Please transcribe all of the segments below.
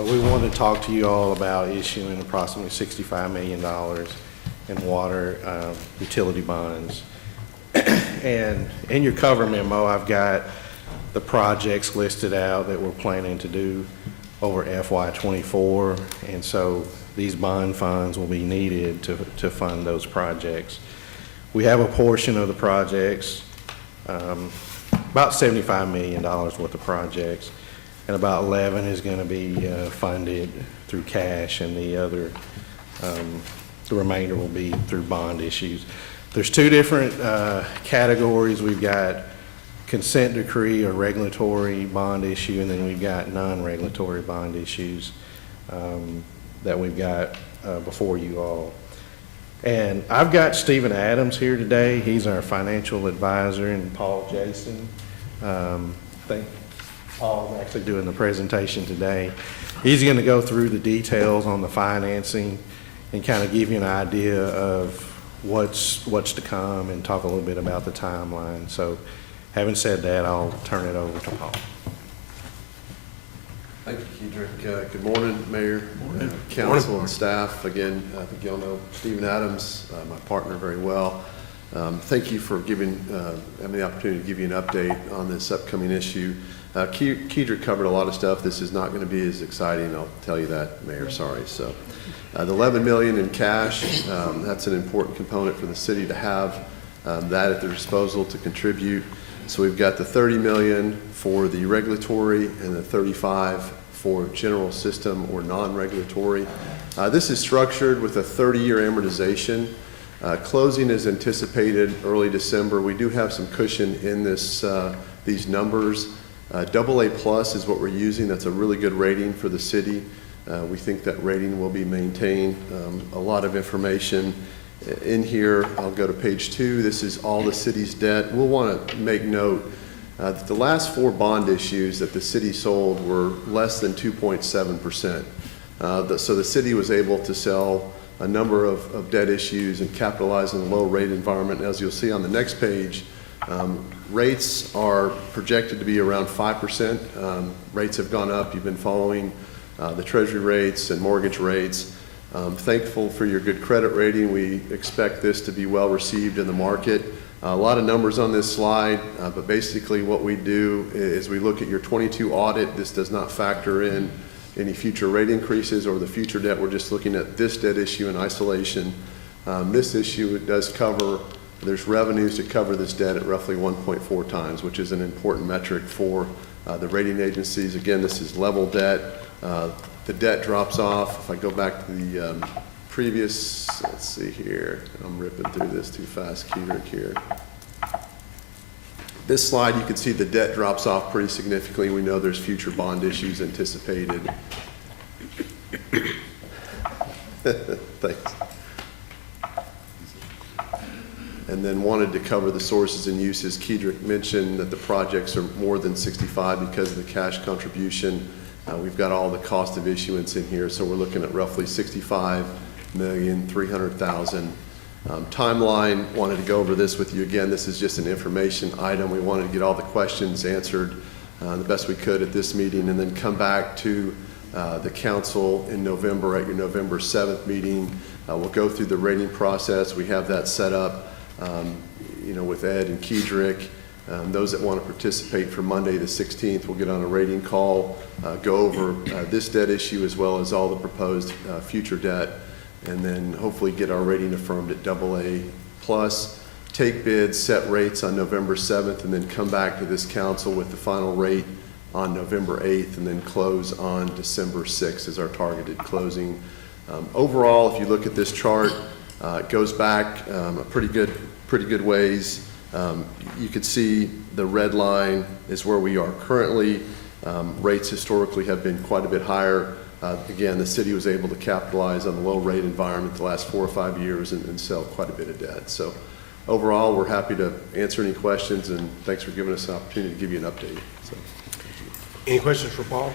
But we want to talk to you all about issuing approximately $65 million in water utility bonds. And in your cover memo, I've got the projects listed out that we're planning to do over FY24, and so these bond funds will be needed to fund those projects. We have a portion of the projects, about $75 million worth of projects, and about 11 is going to be funded through cash, and the remainder will be through bond issues. There's two different categories. We've got consent decree or regulatory bond issue, and then we've got non-regulatory bond issues that we've got before you all. And I've got Stephen Adams here today. He's our financial advisor, and Paul Jason. I think Paul's actually doing the presentation today. He's going to go through the details on the financing and kind of give you an idea of what's to come and talk a little bit about the timeline. So having said that, I'll turn it over to Paul. Thank you, Kedrick. Good morning, Mayor, Council, and staff. Again, I think y'all know Stephen Adams, my partner, very well. Thank you for having the opportunity to give you an update on this upcoming issue. Kedrick covered a lot of stuff. This is not going to be as exciting, I'll tell you that, Mayor, sorry. So the $11 million in cash, that's an important component for the city to have that at their disposal to contribute. So we've got the $30 million for the regulatory and the $35 for general system or non-regulatory. This is structured with a 30-year amortization. Closing is anticipated early December. We do have some cushion in this these numbers. AA plus is what we're using. That's a really good rating for the city. We think that rating will be maintained. A lot of information in here. I'll go to page 2. This is all the city's debt. We'll want to make note that the last 4 bond issues that the city sold were less than 2.7%. So the city was able to sell a number of debt issues and capitalize on the low rate environment. As you'll see on the next page, rates are projected to be around 5%. Rates have gone up. You've been following the treasury rates and mortgage rates. Thankful for your good credit rating. We expect this to be well received in the market. A lot of numbers on this slide, but basically what we do is we look at your 22 audit. This does not factor in any future rate increases or the future debt. We're just looking at this debt issue in isolation. This issue, it does cover, there's revenues to cover this debt at roughly 1.4 times, which is an important metric for the rating agencies. Again, this is level debt. The debt drops off. If I go back to the previous, let's see here. I'm ripping through this too fast, Kedrick here. This slide, you can see the debt drops off pretty significantly. We know there's future bond issues anticipated. Thanks. And then wanted to cover the sources and uses. Kedrick mentioned that the projects are more than 65 because of the cash contribution. We've got all the cost of issuance in here, so we're looking at roughly $65,300,000. Timeline, wanted to go over this with you again. This is just an information item. We wanted to get all the questions answered the best we could at this meeting, and then come back to the council in November at your November 7th meeting. We'll go through the rating process. We have that set up, with Ed and Kedrick. Those that want to participate for Monday the 16th will get on a rating call, go over this debt issue as well as all the proposed future debt, and then hopefully get our rating affirmed at AA plus, take bids, set rates on November 7th, and then come back to this council with the final rate on November 8th, and then close on December 6th is our targeted closing. Overall, if you look at this chart, it goes back a pretty good ways. You can see the red line is where we are currently. Rates historically have been quite a bit higher. Again, the city was able to capitalize on the low rate environment the last 4 or 5 years and sell quite a bit of debt. So overall, we're happy to answer any questions, and thanks for giving us the opportunity to give you an update. So, any questions for Paul?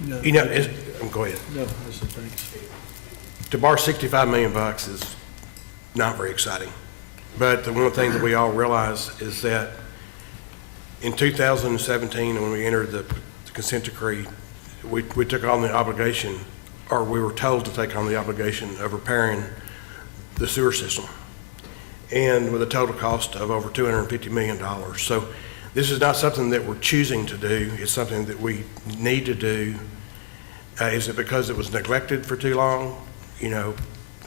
No. Go ahead. No, I said thanks. To borrow $65 million is not very exciting. But the one thing that we all realize is that in 2017, when we entered the consent decree, we took on the obligation, or we were told to take on the obligation of repairing the sewer system, and with a total cost of over $250 million. So this is not something that we're choosing to do, it's something that we need to do. Is it because it was neglected for too long? You know,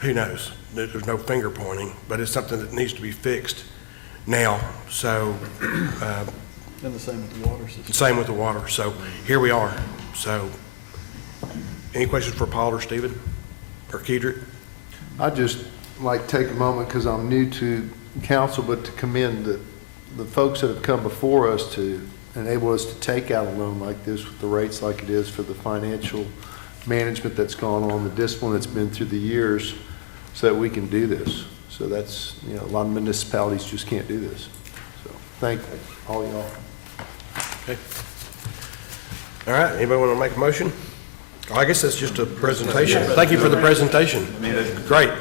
who knows? There's no finger pointing, but it's something that needs to be fixed now. So, And the same with the water system. same with the water. So here we are. So, any questions for Paul or Stephen or Kedrick? I just like to take a moment, because I'm new to council, but to commend the folks that have come before us to enable us to take out a loan like this with the rates like it is, for the financial management that's gone on, the discipline that's been through the years, so that we can do this. So that's, you know, a lot of municipalities just can't do this. So thank all y'all. Okay. All right, anybody want to make a motion? I guess that's just a presentation. Thank you for the presentation. Great.